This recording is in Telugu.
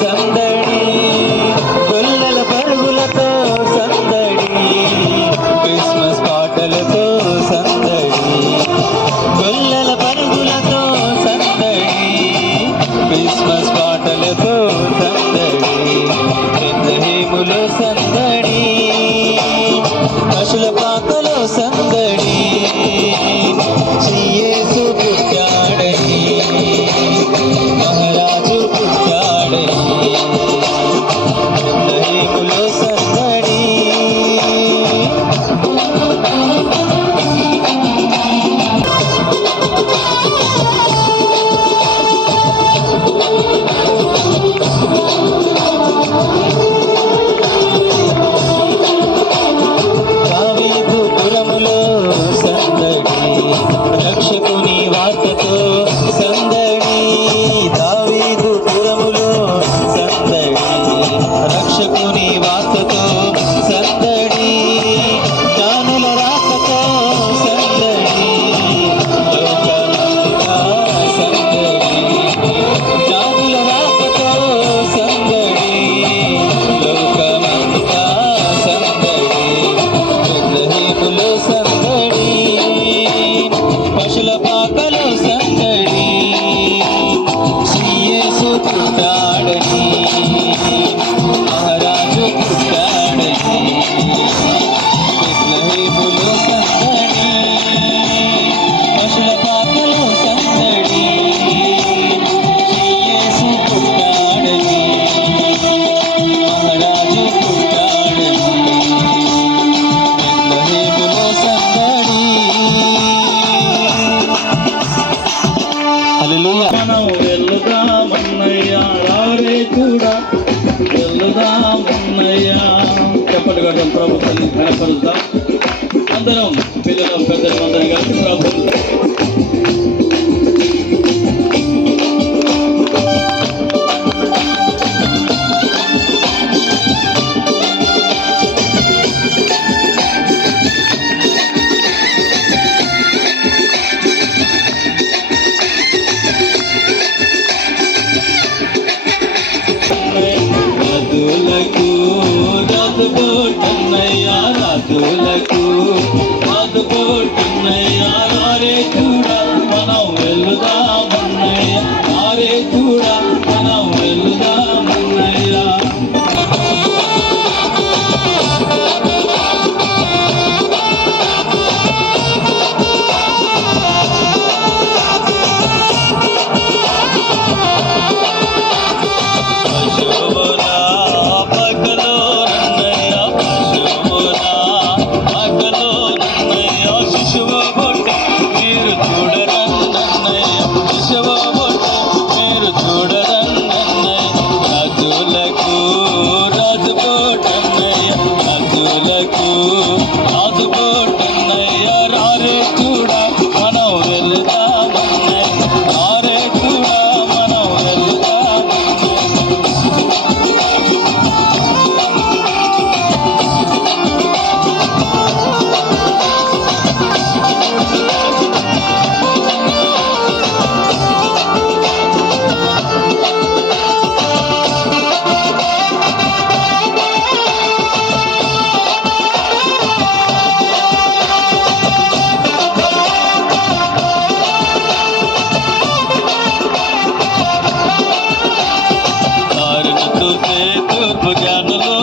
సందడి గొల్లల పరుగులతో సందడి క్రిస్మస్ పాటలతో సందడి పరుగులతో సందడి క్రిస్మస్ సందడి సందడి వెళదామయ్యా చెప్పండి కదా ప్రభు తల్లి అందరం ఉన్నయ్యా నారే కూడా మనం వెళ్దాం ఉన్నయ్యా నారే కూడా জানলো